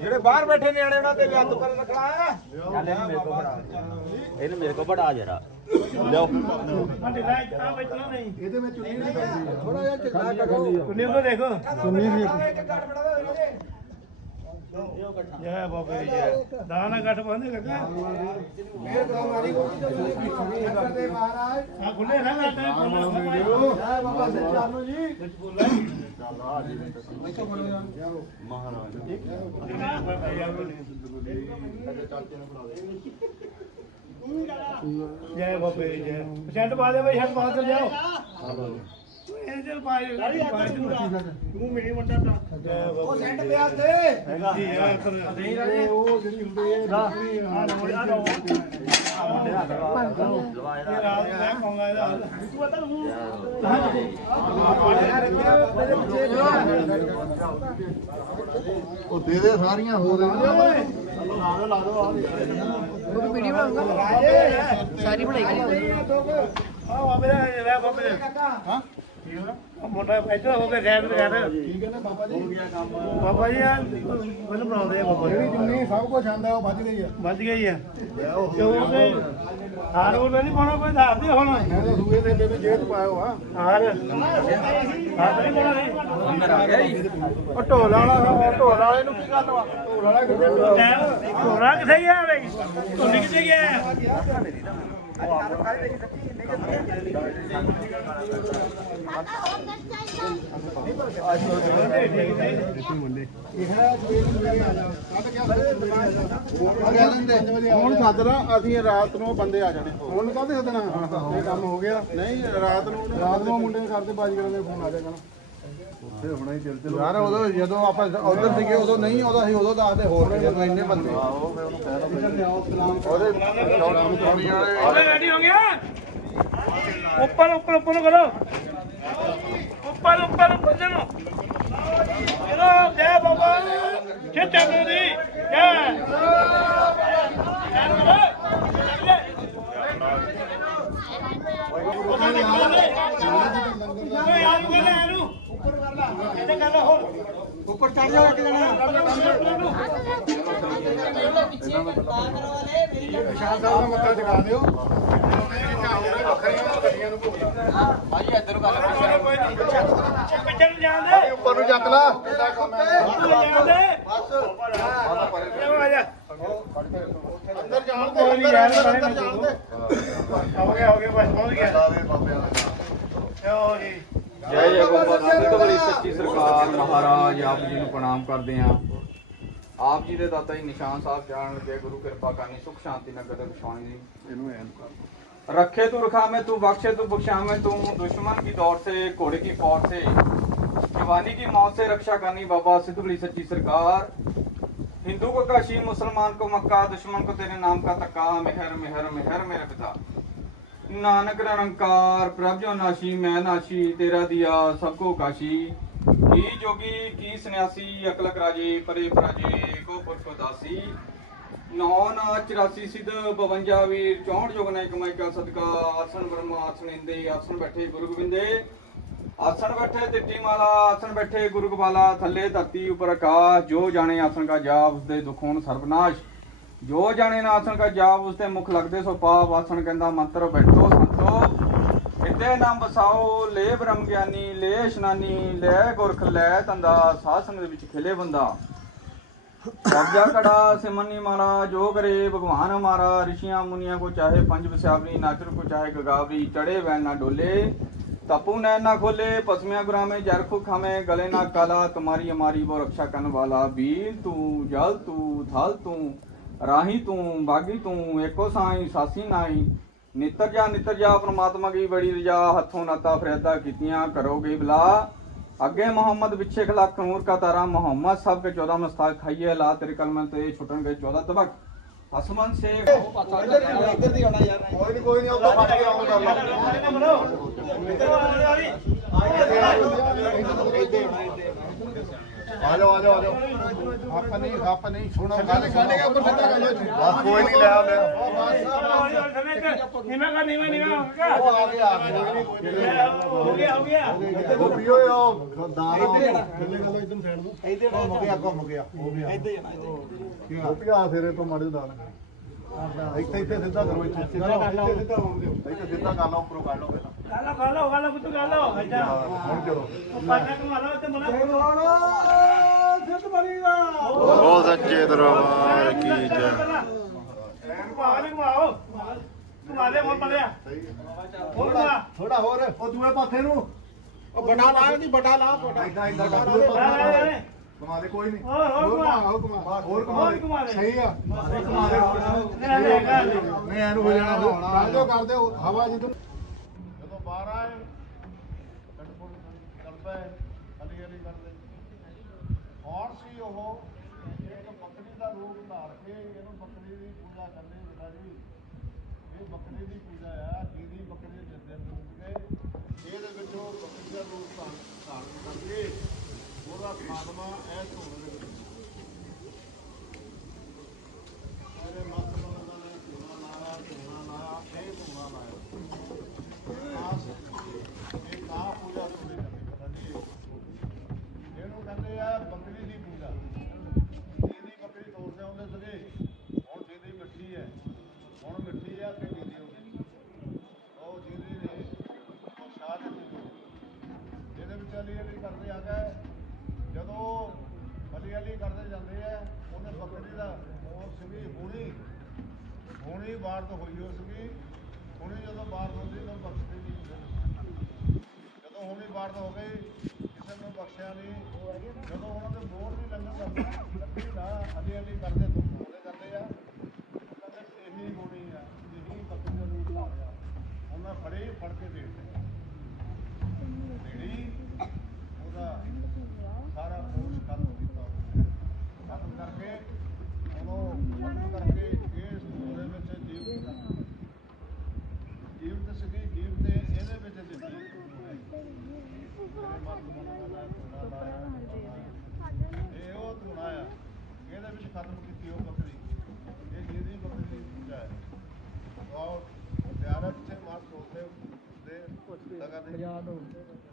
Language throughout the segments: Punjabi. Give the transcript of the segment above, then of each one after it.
ਜਿਹੜੇ ਬਾਹਰ ਬੈਠੇ ਨਿਆਣੇ ਉਹਨਾਂ ਤੇ ਵੀ ਹੱਥ ਪਰ ਰੱਖਣਾ ਹੈ। ਇਹਨੂੰ ਮੇਰੇ ਕੋ ਬੜਾ ਜਰਾ। ਲਿਓ ਇਹਦੇ ਵਿੱਚ ਚੁੰਨੀ ਨਹੀਂ ਪੈਂਦੀ ਥੋੜਾ ਜਿਹਾ ਢਿੱਲਾ ਕਰੋ ਚੁੰਨੀ ਨੂੰ ਦੇਖੋ। ਚੁੰਨੀ ਵੀ ਇੱਕ ਕਾਰਡ ਬਣਾ ਦਿਓ ਇਹਨਾਂ ਦੇ ਜੈ ਬਾਬੇ ਦੀ ਜੈ। ਦਾਣਾ ਗੱਠ ਬੰਦੇ ਲੱਗਾ ਇਹ ਤਾਂ ਮਾਰੀ ਕੋਈ ਚੁੰਨੀ ਚੁੰਨੀ ਕਰਦੇ ਮਹਾਰਾਜ ਆ ਖੁੱਲੇ ਨਾ ਗੱਠ ਜੈ ਬਾਬਾ ਸੱਚਾਨੋ ਜੀ ਜੈ ਬਾਬੇ ਦੀ ਜੈ ਪਛੰਡ ਪਾ ਦੇ ਬਈ ਹੱਥ ਪਾ ਕੇ ਜਾਓ ਇਹ ਜਲ ਪਾਏ ਤੂੰ ਮੇਰੀ ਵੱਡਾ ਤਾਂ। ਉਹ ਸੈਂਟ ਪਿਆ ਤੇ ਜੀ ਜੈ ਨਹੀਂ ਰਾਜੇ। ਉਹ ਜਿਹੜੀ ਹੁੰਦੀ ਹੈ ਆ ਲੋ ਆ ਲੋ ਇਹ ਰਾਤ ਮੈਂ ਕਹਾਂਗਾ ਇਹਦਾ। ਤੂੰ ਪਤਾ ਨੂੰ। ਉਹ ਦੇ ਦੇ ਸਾਰੀਆਂ ਹੋ। ਰਹੀਆਂ ਵੀਡੀਓ ਬਣਾਉਂਗਾ? ਸਾਰੀ ਬਣਾਈ ਆ। ਬਾਬੇ ਦਾ ਲੈ ਬਾਬੇ ਦਾ। ਹਾਂ? ਮੋਟਾ ਇੱਧਰ ਹੋ ਕੇ ਗੈਰ ਗੈਰ ਠੀਕ ਹੈ ਨਾ ਬਾਬਾ ਜੀ ਬਾਬਾ ਜੀ ਆ ਮੈਨੂੰ ਬਣਾਉਂਦੇ ਆ ਬਾਬਾ ਜਿਹੜੀ ਜੀ ਚੁੰਨੀ ਸਭ ਕੁਝ ਆਂਦਾ ਉਹ ਵੱਜ ਗਈ ਹੈ ਵੱਜ ਗਈ ਆ। ਕਿਉਂ ਤੇ ਹਾਰ ਉਹ ਨਹੀਂ ਪਾਉਣਾ ਕੋਈ ਧਾਰ ਦੇ ਹੁਣ। ਮੈਂ ਤਾਂ ਸੂਏ ਦੇ ਦੇ ਜੇਬ ਪਾਇਆ ਆ ਹਾਰ। ਹਾਰ ਨਹੀਂ ਪਾਉਣਾ ਨਹੀਂ ਅੰਦਰ ਆ ਗਿਆ ਜੀ ਉਹ ਢੋਲ ਵਾਲਾ ਢੋਲ ਵਾਲੇ ਨੂੰ ਕੀ ਗੱਲ ਵਾ? ਢੋਲ ਵਾਲਾ ਕਿੱਥੇ ਹੋਰਾ ਕਿੱਥੇ ਗਿਆ ਬਈ? ਧੁੰਨੀ ਕਿੱਥੇ ਗਿਆ? ਹੁਣ ਸੱਦਣਾ ਅਸੀਂ ਰਾਤ ਨੂੰ ਬੰਦੇ ਆ ਜਾਣੇ। ਹੁਣ ਕਾਹਦੇ ਸੱਦਣਾ? ਇਹ ਕੰਮ ਹੋ ਗਿਆ। ਨਹੀਂ ਰਾਤ ਨੂੰ ਰਾਤ ਨੂੰ ਮੁੰਡੇ ਕਰਦੇ ਬਾਜੀਗਰਾਂ ਦੇ ਫੋਨ ਆ ਜਾਣਾ ਉੱਥੇ ਹੁਣੇ ਚੱਲ ਚੱਲ ਯਾਰ ਉਦੋਂ ਜਦੋਂ ਆਪਾਂ ਉਧਰ ਸੀਗੇ ਉਦੋਂ ਨਹੀਂ ਉਦੋਂ ਅਸੀਂ ਉਦੋਂ ਦੱਸਦੇ ਹੋਰ ਜਦੋਂ ਇੰਨੇ ਬੰਦੇ। ਆਓ ਫੇ ਉਹਨੂੰ ਕਹਿ ਦੋ ਸਲਾਮ ਉਹਦੇ ਸਲਾਮ ਕੌਣੀ ਵਾਲੇ ਉਹਦੇ ਰੈਡੀ ਹੋ ਗਿਆ ਉੱਪਰ ਉੱਪਰ ਉੱਪਰ ਨੂੰ ਕਰੋ। ਉੱਪਰ ਉੱਪਰ ਉੱਪਰ ਚਲੋ ਚਲੋ ਜੈ ਬਾਬਾ ਜੈ। ਚੰਨੂ ਦੀ ਜੈ ਜੈ ਓਏ ਯਾਰ ਨੂੰ ਕਹਿੰਦਾ ਇਹਨੂੰ ਉੱਪਰ ਕਰ ਲਾ ਇਹਦੇ ਕਰ ਲਾ ਹੋਰ ਉੱਪਰ ਚੜ ਜਾਓ ਇੱਕ ਜਣਾ ਸ਼ਾਹ ਸਾਹਿਬ ਦਾ ਮੱਥਾ ਟਿਕਾ ਦਿਓ ਵੱਖਰੀਆਂ ਗੱਡੀਆਂ ਨੂੰ ਭੁਗਤਾ ਭਾਜੀ ਇੱਧਰ ਗੱਲ ਕੋਈ ਨਹੀਂ ਪਿੱਛੇ ਨੂੰ ਜਾਣ ਦੇ ਉੱਪਰ ਨੂੰ ਚੱਕ ਲਾ ਇਹਦਾ ਕੰਮ ਹੈ ਜਾਣ ਦੇ ਬਸ ਆ ਜਾ ਅੰਦਰ ਜਾਣ ਦੇ ਕੋਈ ਨੀ ਅੰਦਰ ਯਾਰ, ਅੰਦਰ ਅੰਦਰ ਜਾਣ ਦੇ ਹੋ ਗਿਆ ਹੋ ਗਿਆ ਬਸ ਪਹੁੰਚ ਗਿਆ ਲਾਵੇ ਬਾਬੇ ਵਾਲਾ ਚਲੋ ਜੀ। ਜੈ ਜੈ ਬਾਬਾ ਸਿੱਧ ਬਲੀ ਸੱਚੀ ਸਰਕਾਰ ਮਹਾਰਾਜ ਆਪ ਜੀ ਨੂੰ ਪ੍ਰਣਾਮ ਕਰਦੇ ਹਾਂ ਆਪ ਜੀ ਦੇ ਦਾਤਾ ਜੀ ਨਿਸ਼ਾਨ ਸਾਹਿਬ ਜਾਣ ਲੱਗੇ ਗੁਰੂ ਕਿਰਪਾ ਕਰਨੀ ਸੁਖ ਸ਼ਾਂਤੀ ਨਗਰ ਦੇ ਵਿਛਾਉਣੀ ਦੀ ਇਹਨੂੰ ਐਨ ਕਰ रखे तू रखा में तू बख्शे तू बख्शा में तू दुश्मन की दौड़ से घोड़े की फौज से जवानी की मौत से रक्षा करनी बाबा सिद्धबली सच्ची सरकार हिंदू को काशी मुसलमान को मक्का दुश्मन को तेरे नाम का तक्का मेहर मेहर मेहर मेरे पिता ਨਾਨਕ ਨਿਰੰਕਾਰ, ਪ੍ਰਭ ਜੋ ਨਾਸ਼ੀ, ਮੈਂ ਨਾਸ਼ੀ, ਤੇਰਾ ਦੀਆ ਸਭ ਕੋ ਕਾਸ਼ੀ। ਕੀ ਜੋਗੀ, ਕੀ ਸੰਿਆਸੀ ਅਕਲਕ ਰਾਜੇ ਪਰੇ ਪ੍ਰਾਜੇ, ਕੋ ਪੁਰਖ ਦਾਸੀ ਨਾ 84 ਸਿੱਧ 52 ਵੀਰ 64 ਜੋਗਨਾ ਕਮਾਈ ਕਾ ਸਦਕਾ। ਆਸਨ ਬ੍ਰਹਮਾ, ਆਸਣ ਇੰਦੇ, ਆਸਣ ਬੈਠੇ ਗੁਰੂ ਗੋਬਿੰਦੇ। ਆਸਣ ਬੈਠੇ ਤਿੱਟੀ ਮਾਲਾ, ਆਸਣ ਬੈਠੇ ਗੁਰੂ ਗੋਪਾਲਾ। ਥੱਲੇ ਧਰਤੀ ਉਪਰ ਆਕਾਸ਼, ਜੋ ਜਾਣੇ ਆਸਣ ਕਾ ਜਾਪ ਉਸ ਦੇ ਦੁਖੋਂ ਸਰਬਨਾਸ਼। ਜੋ ਜਾਣੇ ਨਾ ਆਸਣ ਕਾ ਜਾਪ ਉਸਤੇ ਮੁਖ ਲੱਗਦੇ ਸੋ ਪਾਪ, ਆਸਣ ਕਹਿੰਦਾ ਮੰਤਰ, ਬੈਠੋ ਸੰਤੋ। ਇਤੇ ਨਾਮ ਬਸਾਓ ਲੈ ਬ੍ਰਹਮ ਗਿਆਨੀ, ਲੈ ਇਸ਼ਨਾਨੀ, ਲੈ ਗੁਰਖ, ਲੈ ਤੰਦਾ, ਸਾਧ ਸੰਗਤ ਵਿੱਚ ਖਿਲੇ ਬੰਦਾ। ਸਬਜਾ ਕੜਾ ਸਿਮਨੀ ਮਾਰਾ ਜੋ ਕਰੇ ਭਗਵਾਨ ਹਮਾਰਾ ਰਿਸ਼ੀਆਂ ਮੁਨੀਆਂ ਕੋ ਚਾਹੇ ਪੰਜ ਵਿਸਾਵਰੀ ਨਾਚਰ ਕੋ ਚਾਹੇ ਗਗਾਵਰੀ, ਚੜੇ ਵੈ ਨਾ ਡੋਲੇ। ਤਪੂ ਨੈ ਨਾ ਖੋਲੇ, ਪਸਮਿਆ ਗੁਰਾਮੇ ਜਰਖੂ ਖਾਵੇਂ ਗਲੇ ਨਾ ਕਾਲਾ, ਤੁਮਾਰੀ ਹਮਾਰੀ ਬੋ ਰਕਸ਼ਾ ਕਰਨ ਵਾਲਾ। ਬੀਲ ਤੂੰ, ਜਲ ਤੂੰ, ਥਲ ਤੂੰ ਰਾਹੀ ਤੂੰ ਬਾਗੀ ਤੂੰ ਏਕੋ ਸਾਈ ਸਾਸੀ ਨਾਈ। ਨਿਤਰ ਜਾ ਨਿਤਰ ਜਾ ਪ੍ਰਮਾਤਮਾ ਕੀ ਬੜੀ ਰਜਾ ਹੱਥੋਂ ਨਾਤਾ ਫਰਿਆਦਾ ਕੀਤੀਆਂ ਕਰੋਗੇ ਬਲਾ। ਅੱਗੇ ਮੁਹੰਮਦ ਪਿੱਛੇ ਖਲਾਕ ਨੂਰ ਕਾ ਤਾਰਾ ਮੁਹੰਮਦ ਸਾਹਿਬ ਕੇ 14 ਮਸਤਾਕ ਖਾਈਏ ਲਾ ਤੇਰੇ ਕਲਮਨ ਤੇ ਛੁੱਟਣ ਗਏ 14 ਤਬਕ। ਹਸਮਨ ਸੇ ਇੱਧਰ ਦੀ ਆਉਣਾ ਕੋਈ ਨਹੀਂ ਕੋਈ ਨਹੀਂ ਉਹ ਤਾਂ ਕੇ ਆਉਂਦਾ ਜਾਓ ਆ ਜਾਓ ਆ ਜਾਓ ਹੱਪ ਨਹੀਂ ਹੱਪ ਨਹੀਂ ਸੁਣੋ ਗੱਲ ਗਾਣੇ ਕੇ ਉੱਪਰ ਸਿੱਧਾ ਕੋਈ ਨਹੀਂ ਲੈ ਆਉਂਦੇ ਨੀਵਾ ਕਰ ਨੀਵਾ ਨੀਵਾ ਹੋ ਗਿਆ। ਉਹ ਆ ਗਿਆ ਆ। ਗਿਆ ਹੋ ਗਿਆ ਹੋ ਗਿਆ ਉਹ ਪੀਓ ਉਹ ਦਾਣਾ ਥੱਲੇ ਗੱਲ ਇਦਾਂ ਸਾਈਡ ਨੂੰ ਇੱਧਰ ਘੁੰਮ ਗਿਆ। ਘੁੰਮ ਗਿਆ ਹੋ ਗਿਆ। ਇੱਧਰ ਜਾਣਾ ਉਹ ਪਿਆ ਸਿਰੇ ਤੋਂ ਮਾੜੇ ਦਾਣ ਇੱਥੇ ਇੱਥੇ ਸਿੱਧਾ ਕਰੋ ਇੱਥੇ ਸਿੱਧਾ ਇੱਥੇ ਸਿੱਧਾ ਹੋਣ ਦਿਓ ਇੱਥੇ ਸਿੱਧਾ ਕਰ ਲਓ ਉੱਪਰੋਂ ਕੱਢ ਲਓ ਪਹਿਲਾਂ। ਗਾਲੋ ਗਾਲੋ ਗਾਲੋ ਕੁੱਤ ਗਾਲੋ ਅੱਛਾ। ਹੁਣ ਚਲੋ ਪਾਣਾ ਕਮਾ ਲਓ ਤੇ ਮਨਾ ਬਹੁਤ ਸੱਚੇ ਦਰਬਾਰ ਕੀ ਜੈ। ਘੁਮਾ ਲੈ ਘੁਮਾਓ ਘੁਮਾ ਲੈ ਮੋਰ ਪੜਿਆ ਹੋਰ ਘੁਮਾ ਥੋੜਾ ਹੋਰ ਉਹ ਦੂਏ ਪਾਸੇ ਨੂੰ। ਉਹ ਬਟਾ ਲਾ ਨਹੀਂ ਬਟਾ ਲਾ ਬਟਾ। ਇਦਾਂ ਇਦਾਂ ਕਰ। ਲੈ ਲੈ। ਕਮਾ ਦੇ ਕੋਈ ਨਹੀਂ। ਹੋਰ ਹੋਰ ਘੁਮਾ। ਹੋਰ ਕਮਾ ਹੋਰ ਹੋਰ ਘੁਮਾ ਦੇ। ਸਹੀ ਆ। ਕਮਾ ਦੇ ਲੈ ਲੈ ਕਰ ਲੈ ਨਹੀਂ ਐਨੂੰ ਹੋ ਜਾਣਾ ਕਰ ਦਿਓ ਕਰ ਦਿਓ ਹਵਾ ਜਦੋਂ ਜਦੋਂ ਬਾਹਰ ਆਏ ਕੰਟਰੋਲ ਕਰ ਪਏ ਹਲੀ ਹਲੀ ਕਰਦੇ। ਕੌਣ ਸੀ ਉਹ ਇੱਕ ਬੱਕਰੀ ਦਾ ਰੂਪ ਧਾਰ ਕੇ ਇਹਨੂੰ ਬੱਕਰੀ ਦੀ ਪੂਜਾ ਕਰਦੇ ਬੇਟਾ ਜੀ ਇਹ ਬੱਕਰੀ ਦੀ ਪੂਜਾ ਆ ਦੀਦੀ ਬੱਕਰੀ ਦੇ ਦਿਨ ਰੂਪ ਇਹਦੇ ਵਿੱਚ ਉਹ ਬੱਕਰੀ ਦਾ ਰੂਪ ਧਾਰਨ ਧਾਰਨ ਕਰਕੇ ਉਹਦਾ ਖਾਤਮਾ ਇਹ ਧੋਣ ਦੇ ਵਿੱਚ ਮੇਰੇ ਮਸਤ ਬੰਦਾ ਨੇ ਧੂਣਾ ਲਾਇਆ ਧੂਣਾ ਲਾਇਆ ਇਹ ਧੂਣਾ ਲਾਇਆ ਆਸ ਇਹ ਕਾ ਪੂਜਾ ਤੁਮੇ ਕਰਨੀ ਪਤਾ ਨਹੀਂ ਇਹਨੂੰ ਕਹਿੰਦੇ ਆ ਬੱਕਰੀ ਦੀ ਪੂਜਾ ਜਿਹਦੀ ਬੱਕਰੀ ਤੋੜਦੇ ਹੁੰਦੇ ਸੀਗੇ ਹੁਣ ਜਿਹਦੀ ਮਿੱਠੀ ਹੈ ਹੁਣ ਮਿੱਠੀ ਆ ਤੇ ਜਿਹਦੀ ਹੋ ਗਈ ਉਹ ਜਿਹਦੀ ਨੇ ਉਹ ਸ਼ਾਹ ਦਿੱਤੀ ਇਹਦੇ ਵਿੱਚ ਅਲੀ ਅਲੀ ਕਰਦੇ ਆ ਗਏ ਜਦੋਂ ਅਲੀ ਅਲੀ ਕਰਦੇ ਜਾਂਦੇ ਆ ਉਹਨੇ ਬੱਕਰੀ ਦਾ ਮੋਰ ਸੀਗੀ ਹੁਣੀ ਹੁਣੀ ਬਾਹਰ ਤੋਂ ਹੋਈ ਹੋ ਸੀਗੀ। ਹੁਣੀ ਜਦੋਂ ਬਾਹਰ ਹੁੰਦੀ ਤਾਂ ਬਖਸ਼ਦੇ ਨਹੀਂ ਜਦੋਂ ਹੁਣੀ ਬਾਹਰ ਹੋ ਗਈ, ਕਿਸੇ ਨੂੰ ਬਖਸ਼ਿਆ ਨਹੀਂ। ਜਦੋਂ ਉਹਨਾਂ ਦੇ ਮੋਰ ਵੀ ਲੰਘਣ ਲੱਗ ਲੱਗੀ ਨਾ ਅਲੀ ਅਲੀ ਕਰਦੇ ਤੋਂ ਉਹਦੇ ਕਰਦੇ ਆ। ਕਹਿੰਦੇ ਇਹੀ ਹੋਣੀ ਆ, ਇਹੀ ਬੱਕਰੀ ਦਾ ਰੂਪ ਆ। ਗਿਆ ਉਹਨਾਂ ਫੜੇ, ਫੜ ਕੇ ਦੇ ਦਿੱਤੇ ਜਿਹੜੀ ਉਹਦਾ ਸਾਰਾ ਕੋਰਸ ਖਤਮ ਕੀਤਾ ਖਤਮ ਕਰਕੇ ਉਹਨੂੰ ਖਤਮ ਕਰਕੇ ਇਸ ਉਹਦੇ ਵਿੱਚ ਜੀਵ ਜੀਵਤ ਸੀਗੀ ਜੀਵ ਤੇ ਇਹਦੇ ਵਿੱਚ ਦਿੱਤੀ ਮੇਰੇ ਮਨ ਨੂੰ ਮਨ ਦਾ ਧੂਣਾ ਲਾਇਆ ਇਹ ਉਹ ਧੂਣਾ ਆ। ਇਹਦੇ ਵਿੱਚ ਖਤਮ ਕੀਤੀ ਉਹ ਬੱਕਰੀ। ਇਹ ਜਿਹਦੀ ਬੱਕਰੀ ਦੀ ਪੂਜਾ ਹੈ। ਔਰ ਪਿਆਰਾ ਪਿੱਛੇ ਮਾਰ ਸੋਤੇ ਦੇ ਲਗਾ ਦੇ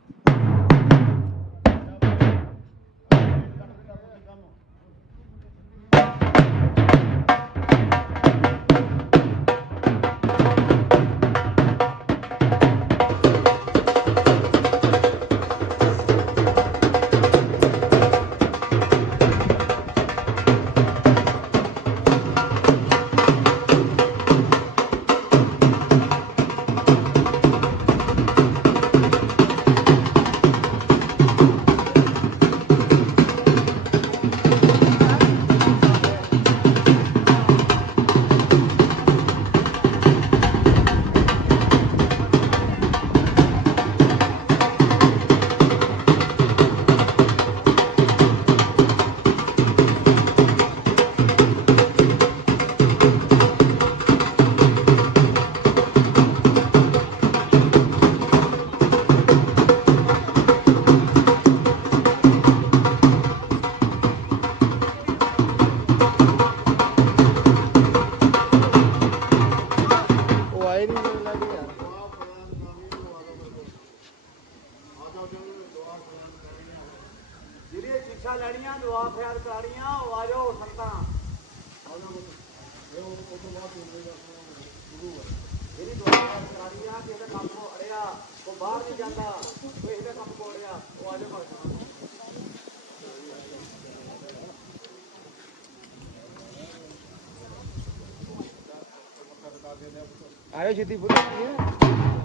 ਆਇਓ ਛੇਤੀ ਪੂਰੀ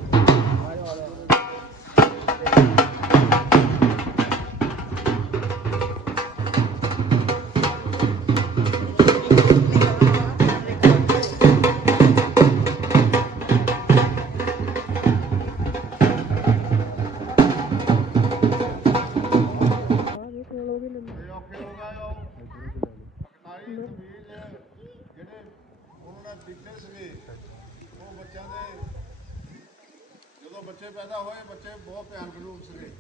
ਬੱਚਿਆਂ ਦੇ। ਜਦੋਂ ਬੱਚੇ ਪੈਦਾ ਹੋਏ, ਬੱਚੇ ਬਹੁਤ ਭਿਆਨਕ ਰੂਪ ਸੀਗੇ।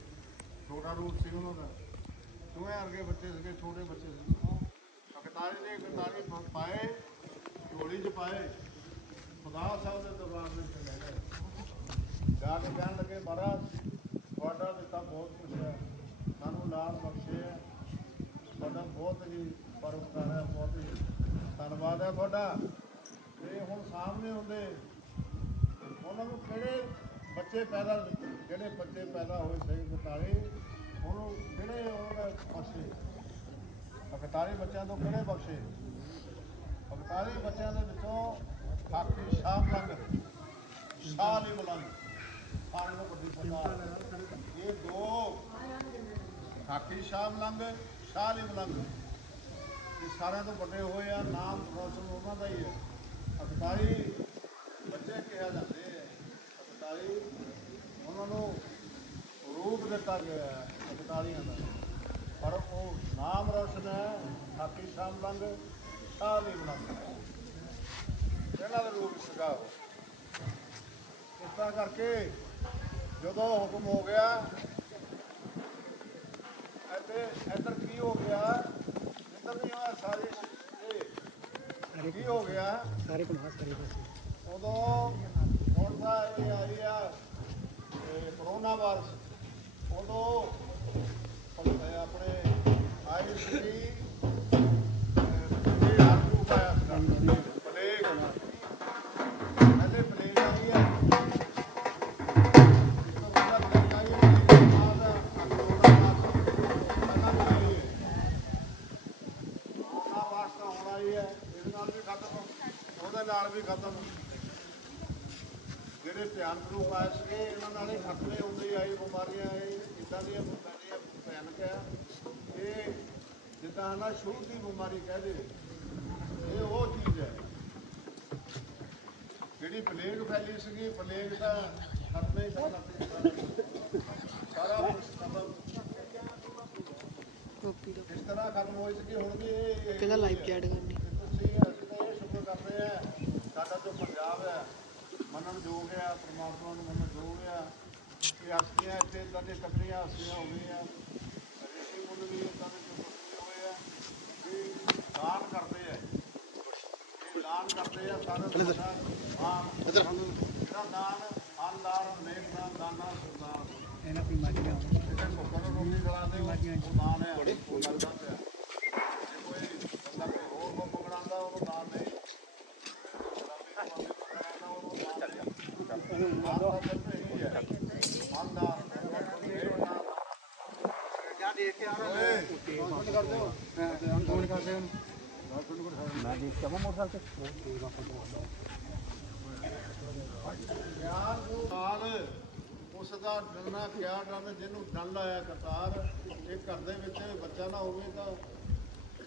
ਛੋਟਾ ਰੂਪ ਸੀ ਉਹਨਾਂ ਦਾ। ਚੂਹੇ ਵਰਗੇ ਬੱਚੇ ਸੀਗੇ, ਛੋਟੇ ਬੱਚੇ ਸੀ। ਅਕਤਾਰੀ ਨੇ ਅਕਤਾਰੀ ਪਾਏ, ਝੋਲੀ 'ਚ ਪਾਏ। ਖੁਦਾ ਸਾਹਿਬ ਦੇ ਦਰਬਾਰ ਦੇ ਵਿੱਚ ਲੈ ਗਏ। ਜਾ ਕੇ ਕਹਿਣ ਲੱਗੇ, ਮਹਾਰਾਜ, ਤੁਹਾਡਾ ਦਿੱਤਾ ਬਹੁਤ ਕੁਛ ਹੈ। ਸਾਨੂੰ ਲਾਲ ਬਖਸ਼ੇ ਹੈ। ਤੁਹਾਡਾ ਬਹੁਤ ਹੀ ਪਰਉਪਕਾਰ ਹੈ, ਬਹੁਤ ਹੀ ਧੰਨਵਾਦ ਹੈ ਤੁਹਾਡਾ। ਤੇ ਹੁਣ ਸਾਹਮਣੇ ਹੁੰਦੇ ਉਹਨਾਂ ਨੂੰ ਕਿਹੜੇ ਬੱਚੇ ਪੈਦਾ ਜਿਹੜੇ ਬੱਚੇ ਪੈਦਾ ਹੋਏ ਸਹੀ ਬਤਾਲੇ ਉਹਨੂੰ ਕਿਹੜੇ ਉਹਨਾਂ ਨੇ ਬਖਸ਼ੇ? ਅਕਤਾਰੇ ਬੱਚਿਆਂ ਤੋਂ ਕਿਹੜੇ ਬਖਸ਼ੇ? ਅਕਤਾਰੇ ਬੱਚਿਆਂ ਦੇ ਵਿੱਚੋਂ ਹਾਕੀ ਸ਼ਾਹ ਲੰਗ ਸ਼ਾਹ ਲਈ ਬੁਲੰਦ ਪਾਣੀ ਨੂੰ ਵੱਡੀ ਸਰਕਾਰ। ਇਹ ਦੋ ਹਾਕੀ ਸ਼ਾਹ ਮਲੰਗ, ਸ਼ਾਹ ਲਈ ਮਲੰਗ। ਇਹ ਸਾਰਿਆਂ ਤੋਂ ਵੱਡੇ ਹੋਏ ਆ, ਨਾਮ ਰੋਸ਼ਨ ਉਹਨਾਂ ਦਾ ਹੀ ਹੈ। ਅਖਤਾਰੀ ਬੱਚੇ ਕਿਹਾ ਜਾਂਦਾ ਅਕਤਾਰੀ ਉਹਨਾਂ ਨੂੰ ਰੂਪ ਦਿੱਤਾ ਗਿਆ ਹੈ ਅਕਤਾਰੀਆਂ ਦਾ। ਪਰ ਉਹ ਨਾਮ ਰੋਸ਼ਨ ਹੈ ਹਾਕੀ ਸ਼ਾਮ ਲੰਗ ਸ਼ਾਹ ਲਈ ਬਣਾਉਂਦਾ ਇਹਨਾਂ ਦਾ ਰੂਪ ਸੀਗਾ ਉਹ। ਇਸ ਤਰ੍ਹਾਂ ਕਰਕੇ ਜਦੋਂ ਹੁਕਮ ਹੋ ਗਿਆ ਇੱਥੇ ਇੱਧਰ ਕੀ ਹੋ ਗਿਆ ਇੱਧਰ ਨਹੀਂ ਹੋਇਆ ਸਾਰੀ ਇਹ ਕੀ ਹੋ ਗਿਆ ਸਾਰੇ ਘੁਮਾ ਸਾਰੇ ਪਾਸੇ। ਉਦੋਂ ਹੁਣ ਤਾਂ ਇਹ ਆਈ ਆ। ਕਰੋਨਾ ਵਾਇਰਸ ਉਦੋਂ ਆਪਣੇ। ਆਈ ਸੀ। ਇਹ ਆਗੂ ਪਾਇਆ ਕਰਦੇ ਭਿਆਨਕ ਰੂਪ ਆਏ ਸੀਗੇ ਇਹਨਾਂ ਨਾਲ ਹੀ ਖਤਮੇ ਹੁੰਦੇ ਆਈ ਬਿਮਾਰੀਆਂ ਇਹ ਇਦਾਂ ਦੀਆਂ ਬਿਮਾਰੀਆਂ ਭਿਆਨਕ ਆ ਇਹ ਜਿੱਦਾਂ ਨਾ ਸ਼ੁਰੂ ਦੀ ਬਿਮਾਰੀ ਕਹਦੇ ਇਹ ਉਹ ਚੀਜ਼ ਹੈ। ਜਿਹੜੀ ਪਲੇਗ ਫੈਲੀ ਸੀਗੀ ਪਲੇਗ ਦਾ ਖਤਮੇ ਕਰਨਾ ਸਾਰਾ ਗੋਪੀ ਦਾ ਇਸ ਤਰ੍ਹਾਂ ਖਤਮ ਹੋਈ ਸੀ ਕਿ ਹੁਣ ਵੀ ਇਹ ਕਿਹਦਾ ਲਾਈਵ ਚੈਟ ਕਰਨੀ? ਤੁਸੀਂ ਅਸੀਂ ਤਾਂ ਇਹ ਸ਼ੁਕਰ ਕਰਦੇ ਆ ਸਾਡਾ ਜੋ ਪੰਜਾਬ ਹੈ ਮੰਨਣ ਯੋਗ ਹੈ ਪ੍ਰਮਾਤਮਾ ਨੂੰ ਮੰਨਣ ਯੋਗ ਹੈ ਕਿ ਹਸਤੀਆਂ ਇੱਥੇ ਇਦਾਂ ਦੇ ਤਕੜੀਆਂ ਹਸਤੀਆਂ ਹੋ ਗਈਆਂ। ਰਿਸ਼ੀ ਮੁੱਲ ਵੀ ਇਦਾਂ ਦੇ ਚੁੱਕੇ ਹੋਏ ਆ। ਕਿ ਦਾਨ ਕਰਦੇ ਆ। ਦਾਨ ਕਰਦੇ ਆ ਸਾਰਾ ਹਾਂ ਜਿਹੜਾ ਦਾਨ ਆਨਦਾਨ ਨੇਕ ਦਾਨ ਦਾਨਾ ਸਰਦਾਰ। ਇਹਨਾਂ ਦੀ ਮਾਜੀਆਂ ਜਿਹਦੇ ਭੁੱਖਾਂ ਨੂੰ ਰੋਟੀ ਹੋ, ਉਹ ਦਾਨ ਹੈ ਉਹ ਲੱਗਦਾ ਪਿਆ ਜੇ ਕੋਈ ਬੰਦਾ ਕੋਈ ਹੋਰ ਕੋ ਮੰਗਣਾਉਂਦਾ ਉਹਨੂੰ ਦਾਨ ਨਹੀਂ ਜਾਂ ਦੇਖ ਕੇ ਆ ਰਹੇ ਫੋਨ ਕਰ ਦਿਓ ਫੋਨ ਕਰ ਦਿਓ ਮੈਂ ਦੇਖ ਕੇ ਆਵਾਂ ਮੋਟਰਸਾਈਕਲ ਤੇ ਗਿਆਨ ਨੂੰ ਨਾਲ ਉਸ ਦਾ ਡਰਨਾ ਕਿਆ ਡਰਨ ਜਿਹਨੂੰ ਡੰਨ ਆਇਆ ਕਰਤਾਰ, ਇਹ ਘਰ ਦੇ ਵਿੱਚ ਬੱਚਾ ਨਾ ਹੋਵੇ ਤਾਂ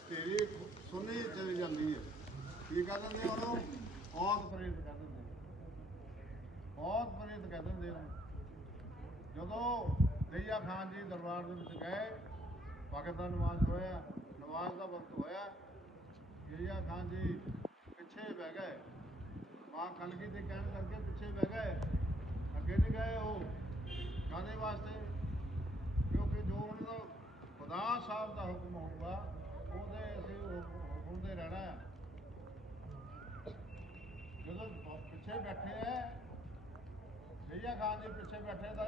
ਤੇਰੀ ਸੁਣੀ ਚਲੀ ਜਾਂਦੀ ਹੈ। ਕੀ ਕਹਿ ਦਿੰਦੇ ਉਹਨੂੰ? ਔਤ ਪ੍ਰੇਤ ਕਹਿ ਬਹੁਤ ਔਤ ਪ੍ਰੇਤ ਕਹਿ ਦਿੰਦੇ ਉਹਨੂੰ। ਜਦੋਂ ਦਈਆ ਖਾਨ ਜੀ ਦਰਬਾਰ ਦੇ ਵਿੱਚ ਗਏ ਵਕਤ ਦਾ ਨਮਾਜ਼ ਹੋਇਆ ਨਮਾਜ਼ ਦਾ ਵਕਤ ਹੋਇਆ ਦਈਆ ਖਾਨ ਜੀ ਪਿੱਛੇ ਬਹਿ ਗਏ। ਮਾਂ ਕਲਗੀ ਦੇ ਕਹਿਣ ਕਰਕੇ ਪਿੱਛੇ ਬਹਿ ਗਏ। ਅੱਗੇ ਨਹੀਂ ਗਏ ਉਹ ਕਾਦੇ ਵਾਸਤੇ, ਕਿਉਂਕਿ ਜੋ ਉਹਨਾਂ ਦਾ ਖੁਦਾ ਸਾਹਿਬ ਦਾ ਹੁਕਮ ਹੋਊਗਾ, ਉਹਦੇ ਅਸੀਂ ਹੁਕਮ ਹੁਕਮ ਦੇ ਰਹਿਣਾ ਜਦੋਂ ਪਿੱਛੇ ਬੈਠੇ ਐ ਜਈਆ ਖਾਨ ਜੀ ਪਿੱਛੇ ਬੈਠੇ ਤਾਂ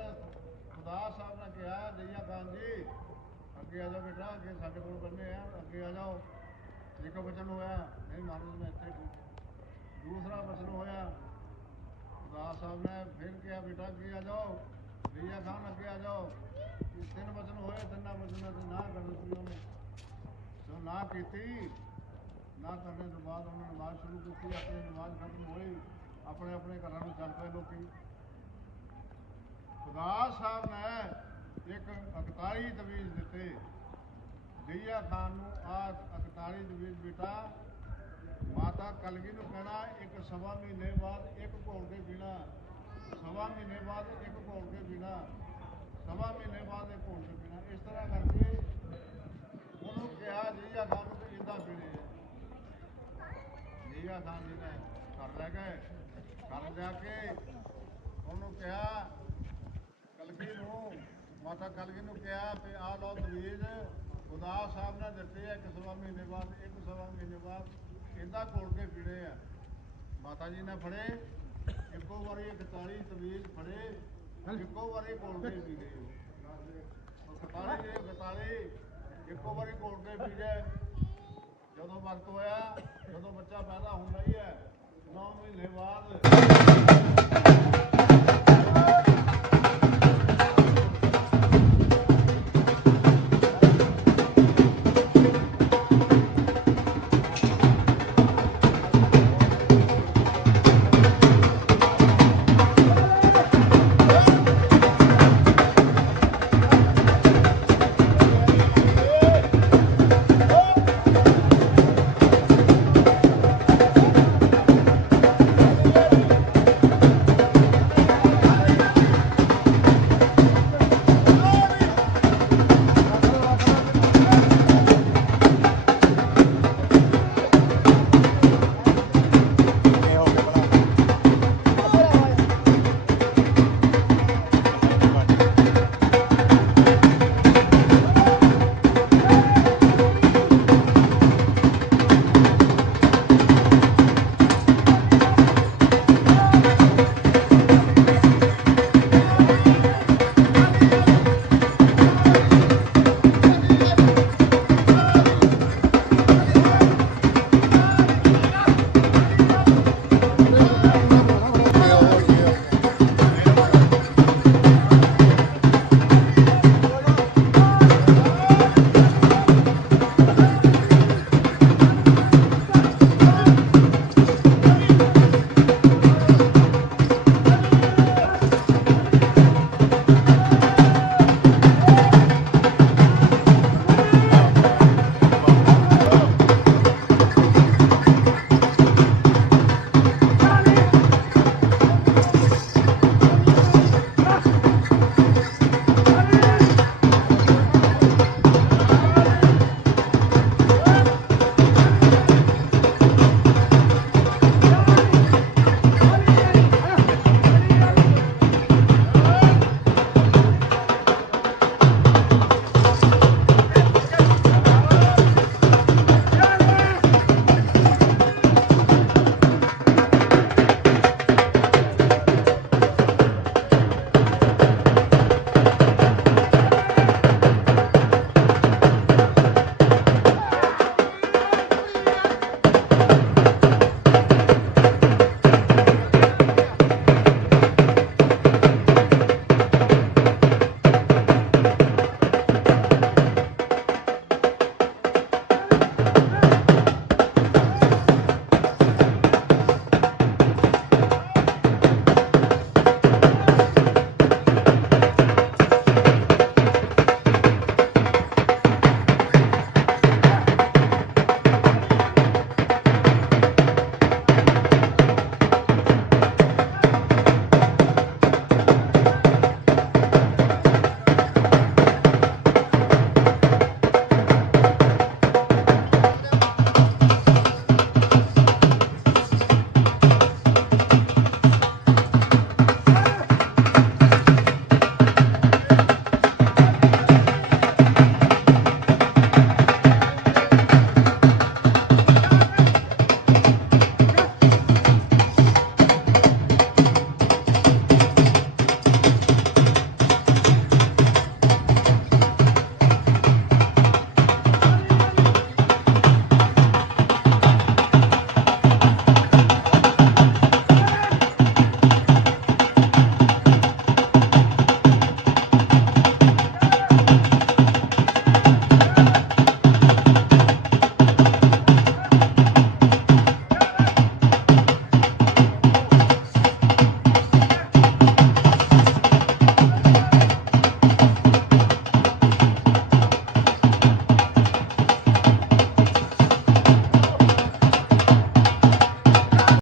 ਖੁਦਾ ਸਾਹਿਬ ਨੇ ਕਿਹਾ ਜਈਆ ਖਾਨ ਜੀ, ਅੱਗੇ ਆ ਜਾਓ ਬੇਟਾ, ਅੱਗੇ ਸਾਡੇ ਕੋਲ ਬੰਨੇ ਆ, ਅੱਗੇ ਆ ਜਾਓ। ਇੱਕ ਵਚਨ ਹੋਇਆ, ਨਹੀਂ ਮਹਾਰਾਜ, ਮੈਂ ਇੱਥੇ ਦੂਸਰਾ ਵਚਨ ਹੋਇਆ। ਖੁਦਾ ਸਾਹਿਬ ਨੇ ਫਿਰ ਕਿਹਾ, ਬੇਟਾ, ਅੱਗੇ ਆ ਜਾਓ। ਜਈਆ ਖਾਨ, ਅੱਗੇ ਆ ਜਾਓ। ਤਿੰਨ ਵਚਨ ਹੋਏ, ਤਿੰਨਾਂ ਬਚਨਾਂ ਤੇ ਨਾ ਕਰਨ ਸੀ ਉਹਨੇ। ਸੋ ਨਾ ਕੀਤੀ, ਨਾ ਕਰਨ ਤੋਂ ਬਾਅਦ ਉਹਨਾਂ ਨੇ ਨਮਾਜ਼ ਸ਼ੁਰੂ ਕੀਤੀ, ਆਪਣੀ ਨਮਾਜ਼ ਖਤਮ ਹੋਈ। ਆਪਣੇ ਆਪਣੇ ਘਰਾਂ ਨੂੰ ਚੱਲ ਪਏ ਲੋਕੀ। ਖੁਦਾ ਸਾਹਿਬ ਨੇ ਇੱਕ 41 ਤਵੀਜ਼ ਦਿੱਤੇ। ਜਈਆ ਖਾਨ ਨੂੰ ਆ 41 ਤਵੀਜ਼ ਬੇਟਾ, ਮਾਤਾ ਕਲਗੀ ਨੂੰ ਕਹਿਣਾ, ਇੱਕ ਸਵਾ ਮਹੀਨੇ ਬਾਅਦ ਇੱਕ ਘੋਲ ਕੇ ਪੀਣਾ। ਸਵਾ ਮਹੀਨੇ ਬਾਅਦ ਇੱਕ ਘੋਲ ਕੇ ਪੀਣਾ। ਸਵਾ ਮਹੀਨੇ ਬਾਅਦ ਇੱਕ ਘੋਲ ਕੇ ਪੀਣਾ। ਇਸ ਤਰ੍ਹਾਂ ਕਰਕੇ ਉਹਨੂੰ ਕਿਹਾ ਦਈਆ ਖਾਨ ਨੂੰ ਕਿ ਇੰਦਾ ਪੀਣੇ ਆ ਦਈਆ ਖਾਨ ਜੀ ਨੇ ਘਰ ਲੈ ਗਏ ਘਰ ਜਾ ਕੇ ਉਹਨੂੰ ਕਿਹਾ ਕਲਗੀ ਨੂੰ ਮਾਤਾ ਕਲਗੀ ਨੂੰ ਕਿਹਾ ਵੀ ਆਹ ਲਓ ਤਵੀਜ਼ ਖੁਦਾ ਸਾਹਿਬ ਨੇ ਦਿੱਤੇ ਆ ਇੱਕ ਸਵਾ ਮਹੀਨੇ ਬਾਅਦ, ਇੱਕ ਸਵਾ ਮਹੀਨੇ ਬਾਅਦ ਇਦਾਂ ਕੋਲ ਕੇ ਪੀਣੇ ਆ। ਮਾਤਾ ਜੀ ਨੇ ਫੜੇ, ਇੱਕੋ ਵਾਰੀ 41 ਤਵੀਜ਼ ਫੜੇ, ਇੱਕੋ ਵਾਰੀ ਕੋਲ ਕੇ ਪੀ ਗਏ। ਉਹ 41 ਜਿਹੜੇ 41 ਇੱਕੋ ਵਾਰੀ ਕੋਲ ਕੇ ਪੀ ਜਦੋਂ ਵਕਤ ਹੋਇਆ, ਜਦੋਂ ਬੱਚਾ ਪੈਦਾ ਹੁੰਦਾ ਹੀ ਹੈ